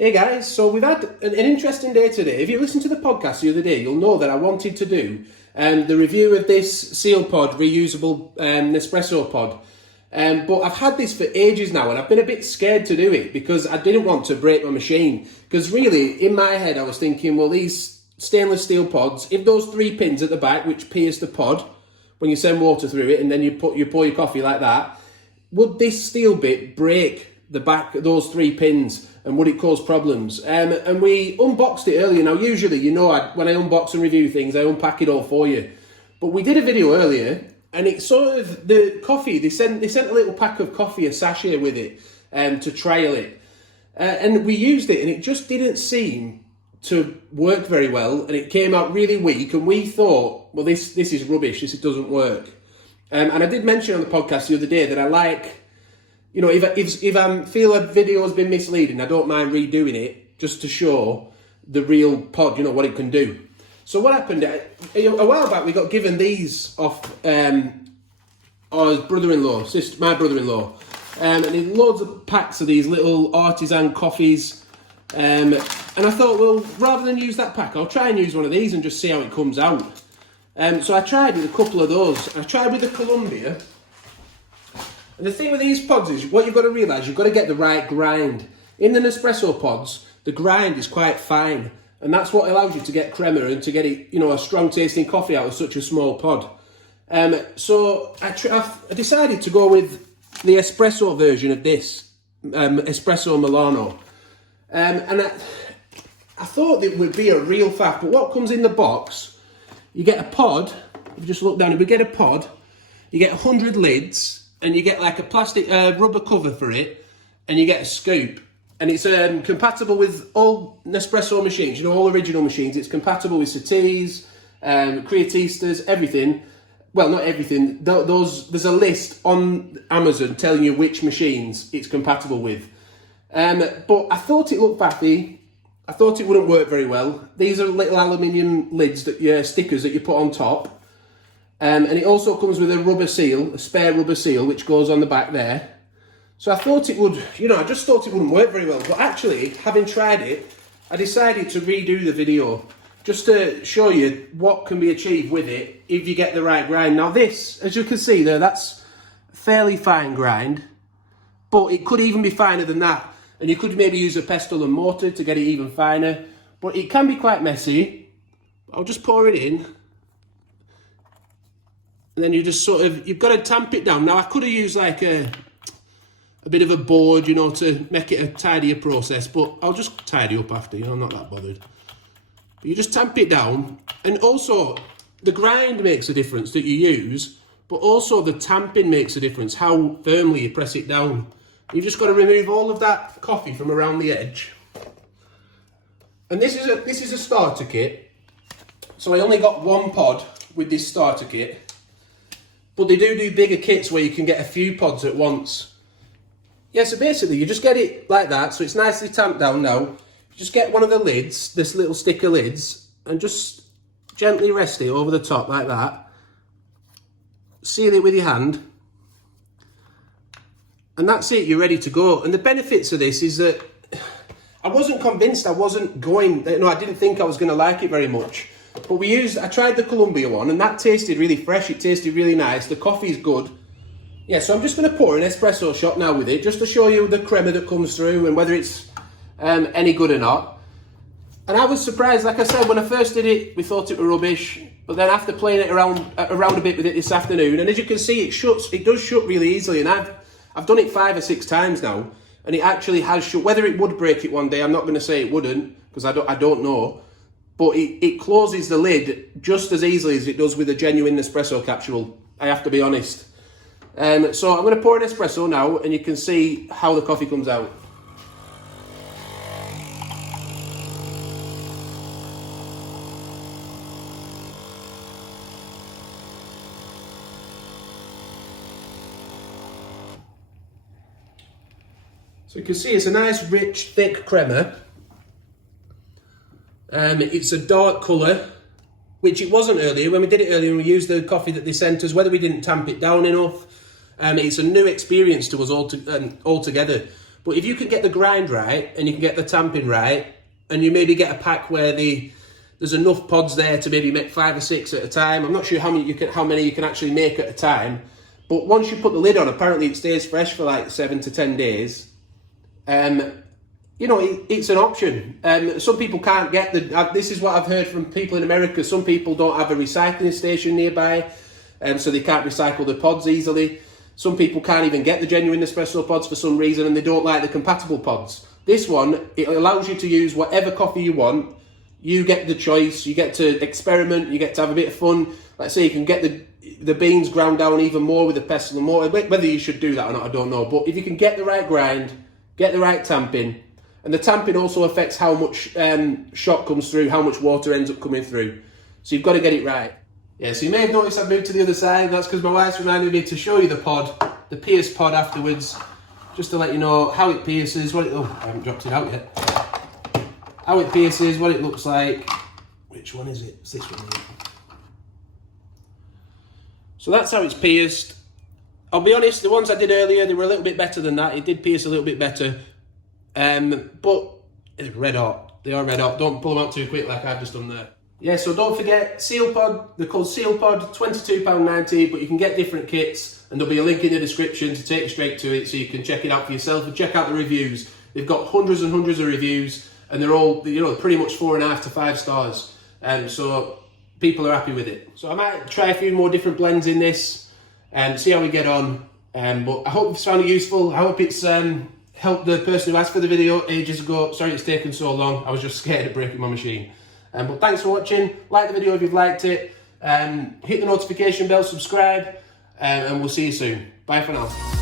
Hey guys, so we've had an interesting day today. If you listened to the podcast the other day, you'll know that I wanted to do the review of this SealPod reusable Nespresso pod. But I've had this for ages now and I've been a bit scared to do it because I didn't want to break my machine. Because really, in my head, I was thinking, well, these stainless steel pods, if those 3 pins at the back which pierce the pod when you send water through it and then you pour your coffee like that, would this steel bit break the back of those 3 pins? And would it cause problems? And we unboxed it earlier. Now, usually, you know, when I unbox and review things, I unpack it all for you. But we did a video earlier, and it's sort of the coffee. They sent a little pack of coffee, a sachet with it, to trial it. And we used it, and it just didn't seem to work very well, and it came out really weak. And we thought, well, this is rubbish. This doesn't work. And I did mention on the podcast the other day that I like. You know, if I feel a video has been misleading, I don't mind redoing it just to show the real pod, you know, what it can do. So what happened, a while back we got given these off our brother-in-law, my brother-in-law. And there's loads of packs of these little artisan coffees. And I thought, well, rather than use that pack, I'll try and use one of these and just see how it comes out. So I tried with a couple of those. I tried with the Columbia. And the thing with these pods is, what you've got to realise, you've got to get the right grind. In the Nespresso pods, the grind is quite fine. And that's what allows you to get crema and to get it, you know, a strong tasting coffee out of such a small pod. So I decided to go with the espresso version of this, Espresso Milano. And I thought it would be a real faff, but what comes in the box, you get a pod, if you just look down, if we get a pod, you get 100 lids, and you get like a plastic rubber cover for it, and you get a scoop. And it's compatible with all Nespresso machines, you know, all original machines. It's compatible with Saties, Creatistas, everything. Well, not everything. There's a list on Amazon telling you which machines it's compatible with. But I thought it looked faffy. I thought it wouldn't work very well. These are little aluminium lids, stickers that you put on top. And it also comes with a rubber seal, a spare rubber seal, which goes on the back there. So I thought it would, you know, I just thought it wouldn't work very well. But actually, having tried it, I decided to redo the video just to show you what can be achieved with it if you get the right grind. Now this, as you can see there, that's fairly fine grind, but it could even be finer than that. And you could maybe use a pestle and mortar to get it even finer, but it can be quite messy. I'll just pour it in. And then you just sort of, you've got to tamp it down. Now, I could have used like a bit of a board, you know, to make it a tidier process, but I'll just tidy up after, you know, I'm not that bothered. But you just tamp it down. And also, the grind makes a difference that you use, but also the tamping makes a difference, how firmly you press it down. You've just got to remove all of that coffee from around the edge. And this is a starter kit. So I only got 1 pod with this starter kit. But they do bigger kits where you can get a few pods at once. Yeah, so basically you just get it like that, so it's nicely tamped down now. You just get one of the lids, this little sticker lids, and just gently rest it over the top like that. Seal it with your hand. And that's it, you're ready to go. And the benefits of this is that I wasn't convinced, I didn't think I was going to like it very much. But I tried the Columbia one, and that tasted really fresh, it tasted really nice, the coffee's good. Yeah, so I'm just going to pour an espresso shot now with it, just to show you the crema that comes through and whether it's any good or not. And I was surprised, like I said, when I first did it, we thought it was rubbish. But then after playing it around a bit with it this afternoon, and as you can see, it does shut really easily. And I've done it 5 or 6 times now, and it actually has shut. Whether it would break it one day, I'm not going to say it wouldn't, because I don't know. But it closes the lid just as easily as it does with a genuine Nespresso capsule, I have to be honest. So I'm going to pour an espresso now, and you can see how the coffee comes out. So you can see it's a nice, rich, thick crema. It's a dark colour, which it wasn't earlier. When we did it earlier, we used the coffee that they sent us, whether we didn't tamp it down enough. It's a new experience to us altogether. But if you can get the grind right and you can get the tamping right, and you maybe get a pack where there's enough pods there to maybe make 5 or 6 at a time. I'm not sure how many you can actually make at a time. But once you put the lid on, apparently it stays fresh for like 7 to 10 days. You know, it's an option. Some people can't get this is what I've heard from people in America. Some people don't have a recycling station nearby, so they can't recycle the pods easily. Some people can't even get the genuine Nespresso pods for some reason, and they don't like the compatible pods. This one, it allows you to use whatever coffee you want. You get the choice, you get to experiment, you get to have a bit of fun. Let's say you can get the beans ground down even more with a pestle and mortar. Whether you should do that or not, I don't know. But if you can get the right grind, get the right tamping, and the tamping also affects how much shot comes through, how much water ends up coming through. So you've got to get it right. Yeah, so you may have noticed I've moved to the other side. That's because my wife's reminded me to show you the pod, the pierce pod afterwards, just to let you know how it pierces, I haven't dropped it out yet. How it pierces, what it looks like. Which one is it? It's this one here. So that's how it's pierced. I'll be honest, the ones I did earlier, they were a little bit better than that. It did pierce a little bit better. But they're red hot. They are red hot. Don't pull them out too quick like I've just done there. Yeah, so don't forget, SealPod, they're called SealPod, £22.90, but you can get different kits, and there'll be a link in the description to take you straight to it so you can check it out for yourself and check out the reviews. They've got hundreds and hundreds of reviews, and they're all, you know, pretty much 4.5 to 5 stars. So people are happy with it. So I might try a few more different blends in this and see how we get on. But I hope it's found it useful. I hope it's helped the person who asked for the video ages ago. Sorry it's taken so long. I was just scared of breaking my machine. But thanks for watching. Like the video if you've liked it. Hit the notification bell, subscribe, and we'll see you soon. Bye for now.